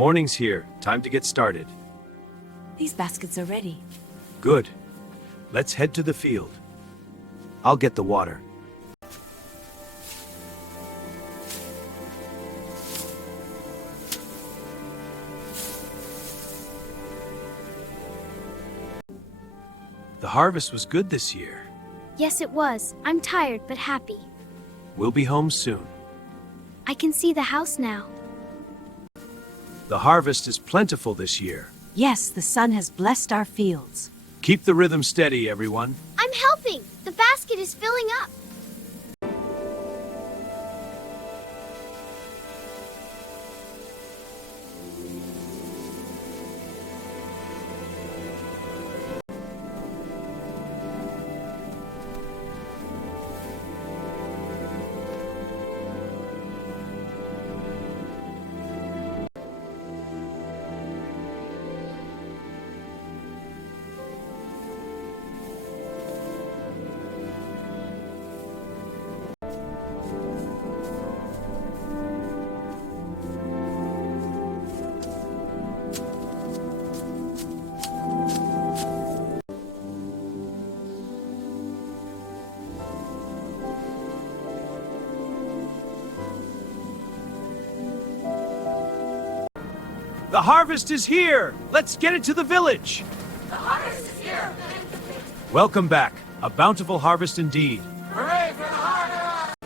Morning's here. Time to get started. These baskets are ready. Good. Let's head to the field. I'll get the water. The harvest was good this year. Yes, it was. I'm tired but happy. We'll be home soon. I can see the house now. The harvest is plentiful this year. Yes, the sun has blessed our fields. Keep the rhythm steady, everyone. I'm helping. The basket is filling up. The harvest is here! Let's get it to the village! The harvest is here! Welcome back. A bountiful harvest indeed. Hooray for the harvest!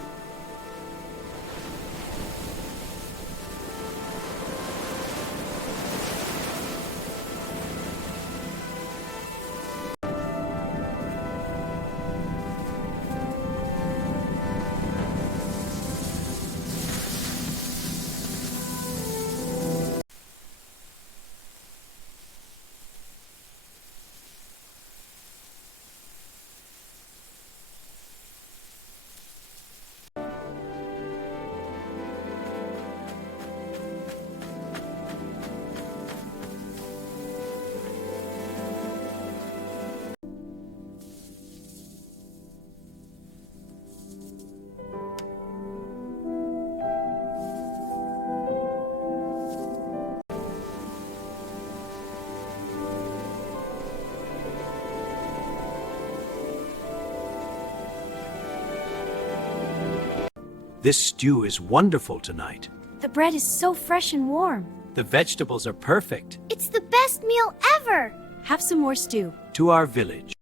This stew is wonderful tonight. The bread is so fresh and warm. The vegetables are perfect. It's the best meal ever. Have some more stew. To our village.